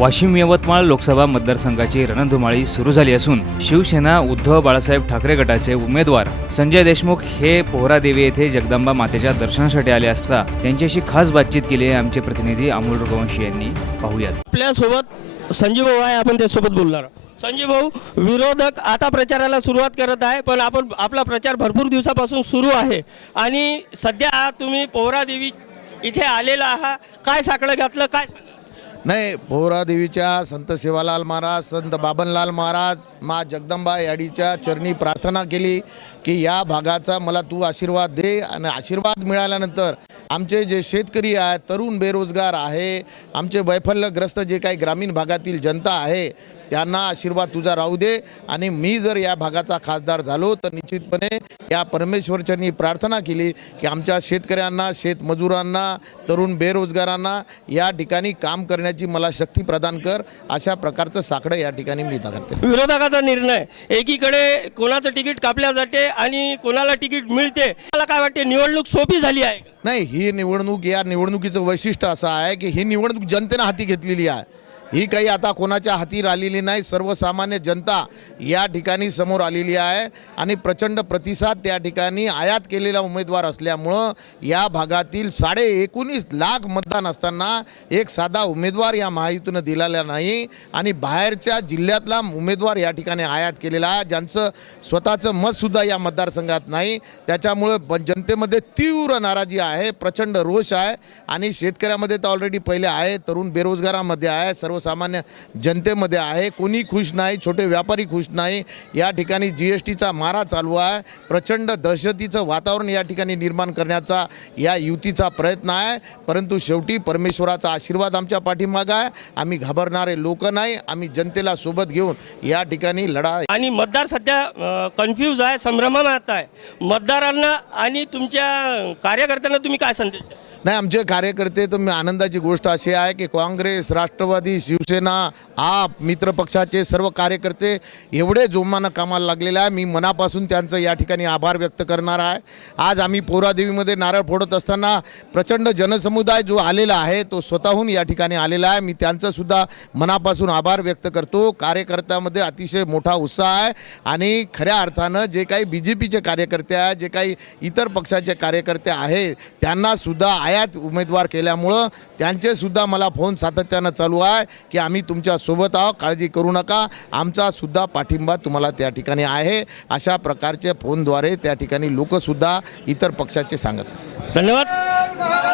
वाशिम यवतमाळ लोकसभा मतदारसंघाची रणधुमाळी सुरू झाली असून शिवसेना उद्धव बाळासाहेब ठाकरे गटाचे उमेदवार संजय देशमुख हे पोहरादेवी येथे जगदंबा मातेच्या दर्शनासाठी आले असता त्यांच्याशी खास बातचीत केली आहे आमचे प्रतिनिधी अमोल रघुवंशी यांनी. पाहूयात. आपल्यासोबत संजीव भाऊ आहे आपण त्यासोबत बोलणार आहोत. संजीव भाऊ विरोधक आता प्रचाराला सुरुवात करत आहे पण आपण आपला प्रचार भरपूर दिवसापासून सुरू आहे. आणि सध्या तुम्ही पोहरादेवी इथे आलेला आहात. काय साकडं घातलं काय नाही पोहरा देवीच्या संत सेवालाल महाराज संत बाबनलाल महाराज मा जगदंबा याडीच्या चरणी प्रार्थना केली की या भागाचा मला तू आशीर्वाद दे आणि आशीर्वाद मिळाल्यानंतर आमचे जे शेतकरी आहेत तरुण बेरोजगार आहे आमचे वैफल्यग्रस्त जे काही ग्रामीण भागातील जनता आहे त्यांना आशीर्वाद तुझा राहू दे. आणि मी जर या भागाचा खासदार झालो तर निश्चितपणे या परमेश्वरचरणी प्रार्थना केली की आमच्या शेतकऱ्यांना शेतमजुरांना तरुण बेरोजगारांना या ठिकाणी काम करण्याची मला शक्ती प्रदान कर. अशा प्रकारचं साकडं या ठिकाणी मी दाखवते विरोधकाचा निर्णय. एकीकडे कोणाचं तिकीट कापल्या जाते आणि कोणाला तिकीट मिळते मला काय वाटते निवडणूक सोपी झाली आहे? नाही ही निवडणूक या निवडणुकीचं वैशिष्ट्य असं आहे की ही निवडणूक जनतेनं हाती घेतलेली आहे. ही काही आता कोणाच्या हाती आलेली नाही. सर्वसामान्य जनता या ठिकाणी समोर आलेली आहे आणि प्रचंड प्रतिसाद त्या ठिकाणी आयात केलेला उमेदवार असल्यामुळं या भागातील साडे एकोणीस लाख मतदान असताना एक साधा उमेदवार या महायुतीनं दिलेला नाही आणि बाहेरच्या जिल्ह्यातला उमेदवार या ठिकाणी आयात केलेला आहे. ज्यांचं स्वतःचं मतसुद्धा या मतदारसंघात नाही. त्याच्यामुळं ब- जनतेमध्ये तीव्र नाराजी आहे प्रचंड रोष आहे आणि शेतकऱ्यामध्ये तर ऑलरेडी पहिले आहे तरुण बेरोजगारामध्ये आहे सर्व सर्वसामान्य जनतेमध्ये आहे. कोणी खुश नाही छोटे व्यापारी खुश नाही. या ठिकाणी जी एस टीचा मारा चालू आहे. प्रचंड दहशतीचं वातावरण या ठिकाणी निर्माण करण्याचा या युतीचा प्रयत्न आहे. परंतु शेवटी परमेश्वराचा आशीर्वाद आमच्या पाठीमागा आहे. आम्ही घाबरणारे लोक नाही. आम्ही जनतेला सोबत घेऊन या ठिकाणी लढा आणि मतदार सध्या कन्फ्यूज आहे संभ्रमात आहे. मतदारांना आणि तुमच्या कार्यकर्त्यांना तुम्ही काय संदेश द्याल? नाही आमचे कार्यकर्ते तर आनंदाची गोष्ट अशी आहे की काँग्रेस राष्ट्रवादी शिवसेना आप मित्र पक्षाचे सर्व कार्यकर्ते एवढे जोमानं कामाला लागलेले आहे. मी मनापासून त्यांचं या ठिकाणी आभार व्यक्त करणार आहे. आज आम्ही पोरादेवीमध्ये नारळ फोडत असताना प्रचंड जनसमुदाय जो आलेला आहे तो स्वतःहून या ठिकाणी आलेला आहे. मी त्यांचंसुद्धा मनापासून आभार व्यक्त करतो. कार्यकर्त्यामध्ये अतिशय मोठा उत्साह आहे आणि खऱ्या अर्थानं जे काही बी जे पीचे कार्यकर्ते आहे जे काही इतर पक्षाचे कार्यकर्ते आहे त्यांनासुद्धा सुद्धा आयात उमेदवार केल्यामुळं त्यांचेसुद्धा मला फोन सातत्यानं चालू आहे की आम्ही तुमच्यासोबत आहोत काळजी करू नका. आमचासुद्धा पाठिंबा तुम्हाला त्या ठिकाणी आहे. अशा प्रकारचे फोनद्वारे त्या ठिकाणी लोकसुद्धा इतर पक्षाचे सांगत धन्यवाद.